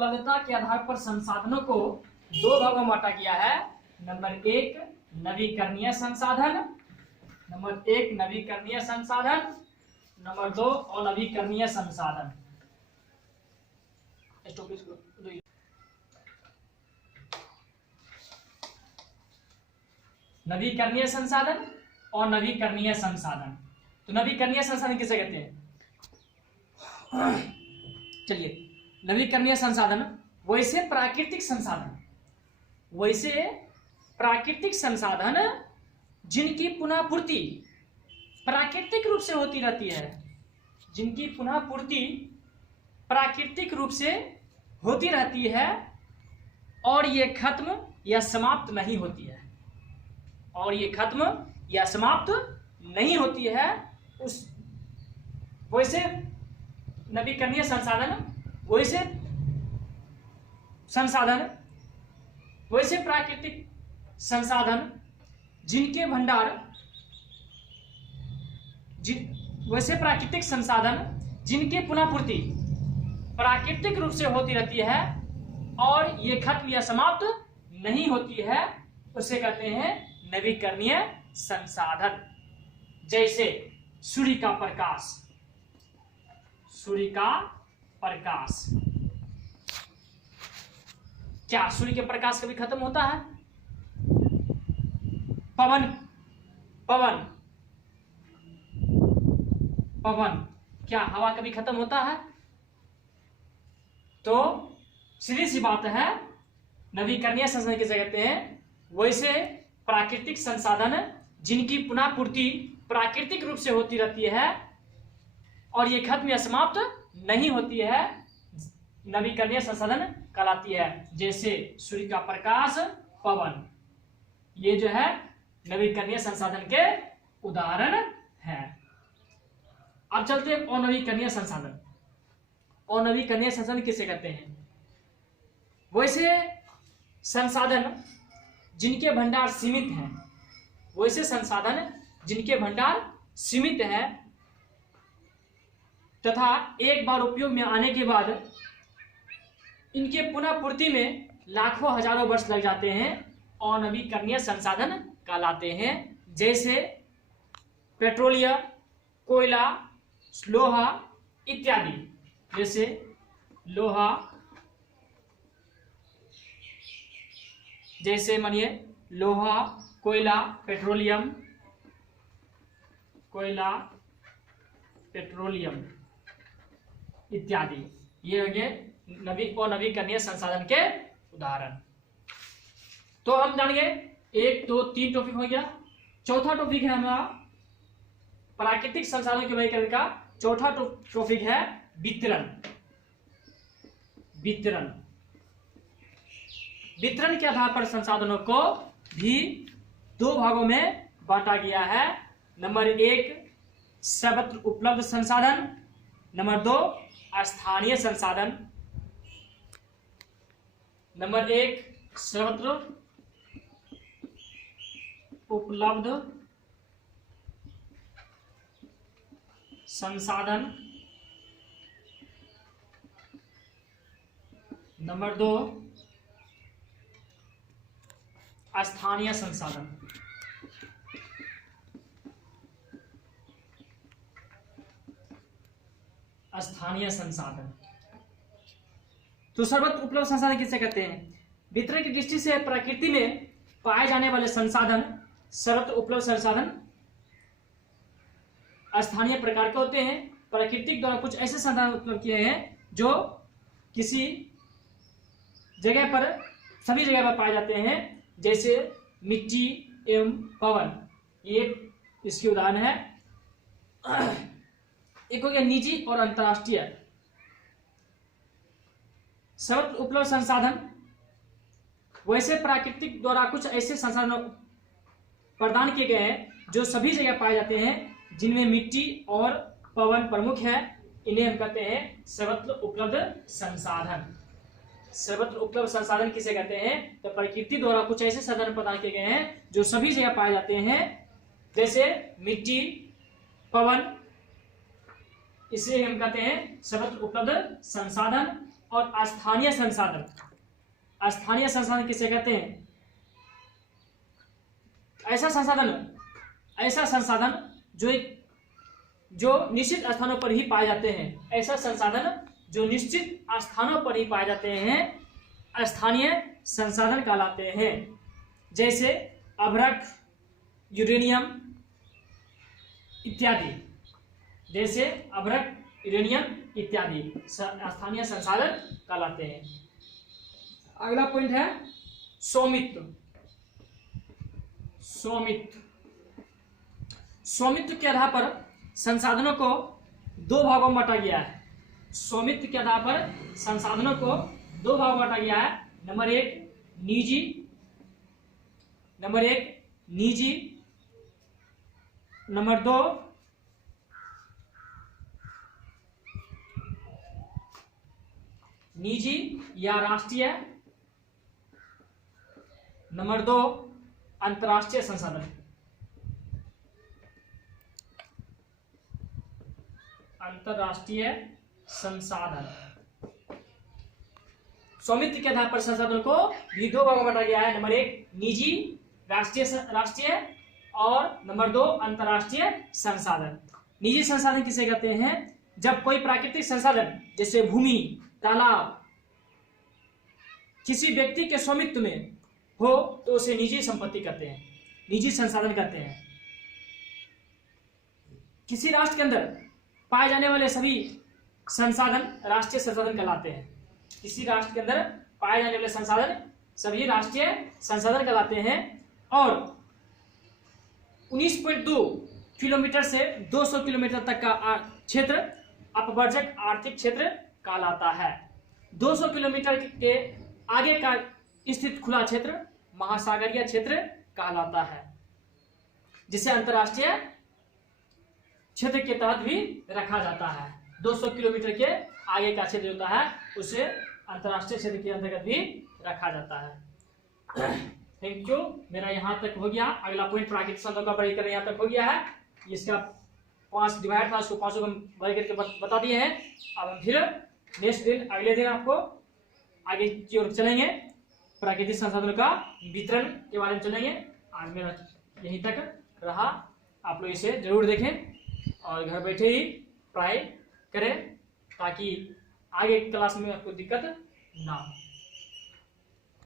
उपलब्धता के आधार पर संसाधनों को दो भागों में बांटा गया है। नंबर 1 नवीकरणीय संसाधन, नंबर 1 नवीकरणीय संसाधन, नंबर 2 अनवीकरणीय संसाधन। नवीकरणीय संसाधन और नवीकरणीय संसाधन। तो नवीकरणीय संसाधन किसे कहते हैं? चलिए, नवीकरणीय संसाधन वैसे प्राकृतिक संसाधन, वैसे प्राकृतिक संसाधन जिनकी पुनः पूर्ति प्राकृतिक रूप से होती रहती है, जिनकी पुनः पूर्ति प्राकृतिक रूप से होती रहती है और ये खत्म या समाप्त नहीं होती है, और ये खत्म या समाप्त नहीं होती है। उस वैसे नवीकरणीय संसाधन, वैसे संसाधन, वैसे प्राकृतिक संसाधन जिनके भंडार वैसे प्राकृतिक संसाधन जिनकी पुनः पूर्ति प्राकृतिक रूप से होती रहती है और ये खत्म या समाप्त नहीं होती है, उसे कहते हैं नवीकरणीय संसाधन। जैसे सूर्य का प्रकाश, सूर्य का प्रकाश, क्या सूर्य के प्रकाश कभी खत्म होता है? पवन, पवन, पवन, क्या हवा कभी खत्म होता है? तो सीधी सी बात है, नवीकरणीय संसाधन किसे कहते हैं? वैसे प्राकृतिक संसाधन जिनकी पुनः पूर्ति प्राकृतिक रूप से होती रहती है और ये खत्म या समाप्त नहीं होती है, नवीकरणीय संसाधन कहलाती है। जैसे सूर्य का प्रकाश, पवन, ये जो है नवीकरणीय संसाधन के उदाहरण है। अब चलते हैं अनवीकरणीय संसाधन। अनवीकरणीय संसाधन किसे कहते हैं? वैसे संसाधन जिनके भंडार सीमित हैं, वैसे संसाधन जिनके भंडार सीमित हैं तथा एक बार उपयोग में आने के बाद इनके पुनः पूर्ति में लाखों हजारों वर्ष लग जाते हैं, अनवीकरणीय संसाधन कहलाते हैं। जैसे पेट्रोलियम, कोयला, लोहा इत्यादि। जैसे लोहा, जैसे मानिए लोहा, कोयला, पेट्रोलियम, कोयला, पेट्रोलियम इत्यादि, ये हो गए अनवीकरणीय संसाधन के उदाहरण। तो हम जान गए 1 2 3 टॉपिक हो गया। चौथा टॉपिक है हमारा प्राकृतिक संसाधन के वर्गीकरण का। चौथा टॉपिक है वितरण। वितरण, वितरण के आधार पर संसाधनों को भी दो भागों में बांटा गया है। नंबर 1 सर्वत्र उपलब्ध संसाधन, नंबर 2 स्थानीय संसाधन। नंबर 1 सर्वत्र उपलब्ध संसाधन, नंबर 2 स्थानीय संसाधन। स्थानीय संसाधन। तो सर्वत्र उपलब्ध संसाधन किसे कहते हैं? वितरण की दृष्टि से प्रकृति में पाए जाने वाले संसाधन सर्वत्र उपलब्ध संसाधन स्थानीय प्रकार के होते हैं। प्राकृतिक द्वारा कुछ ऐसे संसाधन उपलब्ध किए हैं जो किसी जगह पर, सभी जगह पर पाए जाते हैं। जैसे मिट्टी एवं पवन, ये इसके उदाहरण है। एक हो गया निजी और अंतरराष्ट्रीय। सर्वत्र उपलब्ध संसाधन वैसे प्राकृतिक द्वारा कुछ ऐसे संसाधन प्रदान किए गए हैं जो सभी जगह पाए जाते हैं, जिनमें मिट्टी और पवन प्रमुख है। इन्हें हम कहते हैं सर्वत्र उपलब्ध संसाधन। सर्वत्र उपलब्ध संसाधन किसे कहते हैं? तो प्रकृति द्वारा कुछ ऐसे संसाधन प्रदान किए गए हैं जो सभी जगह पाए जाते हैं, जैसे मिट्टी, पवन, इसे हम कहते हैं सर्वत्र उपलब्ध संसाधन। और स्थानीय संसाधन। स्थानीय संसाधन किसे कहते हैं? ऐसा संसाधन जो निश्चित स्थानों पर ही पाए जाते हैं। ऐसा संसाधन जो निश्चित स्थानों पर ही पाए जाते हैं स्थानीय संसाधन कहलाते हैं। जैसे अभ्रक, यूरेनियम इत्यादि। जैसे अभ्रक, यूरेनियम इत्यादि स्थानीय संसाधन कहलाते हैं। अगला पॉइंट है स्वामित्व। स्वामित्व के आधार पर संसाधनों को दो भागों में बांटा गया है। स्वामित्व के आधार पर संसाधनों को दो भागों में बांटा गया है। नंबर एक निजी, नंबर दो निजी या राष्ट्रीय, नंबर दो अंतर्राष्ट्रीय संसाधन। अंतर्राष्ट्रीय संसाधन। स्वामित्व के आधार पर संसाधनों को भी दो भागों में बांटा गया है। नंबर एक निजी, राष्ट्रीय और नंबर दो अंतर्राष्ट्रीय संसाधन। निजी संसाधन किसे कहते हैं? जब कोई प्राकृतिक संसाधन जैसे भूमि, तालाब किसी व्यक्ति के स्वामित्व में हो तो उसे निजी संपत्ति कहते हैं, निजी संसाधन कहते हैं। किसी राष्ट्र के अंदर पाए जाने वाले सभी संसाधन राष्ट्रीय संसाधन कहलाते हैं। किसी राष्ट्र के अंदर पाए जाने वाले संसाधन सभी राष्ट्रीय संसाधन कहलाते हैं। और 19.2 किलोमीटर से 200 किलोमीटर तक का क्षेत्र अपवर्जक आर्थिक क्षेत्र कहलाता है। 200 किलोमीटर के आगे का स्थित खुला क्षेत्र महासागरीय क्षेत्र कहलाता है, जिसे अंतर्राष्ट्रीय क्षेत्र के तहत भी रखा जाता है। 200 किलोमीटर के आगे का क्षेत्र होता है उसे अंतर्राष्ट्रीय क्षेत्र के अंतर्गत भी रखा जाता है। Thank you. मेरा यहाँ तक हो गया। अगला पॉइंट प्राकृतिक संसाधनों का वर्गीकरण यहाँ तक हो गया है। इसका 5 डिवाइड था, उसको 5 को हम वर्ग करके बता दिए हैं। अब हम फिर नेक्स्ट दिन, अगले दिन आपको आगे की ओर चलेंगे, प्राकृतिक संसाधनों का वितरण के बारे में चलेंगे। आज मेरा यहीं तक रहा। आप लोग इसे जरूर देखें और घर बैठे ही पढ़ाई करें ताकि आगे क्लास में आपको दिक्कत ना हो।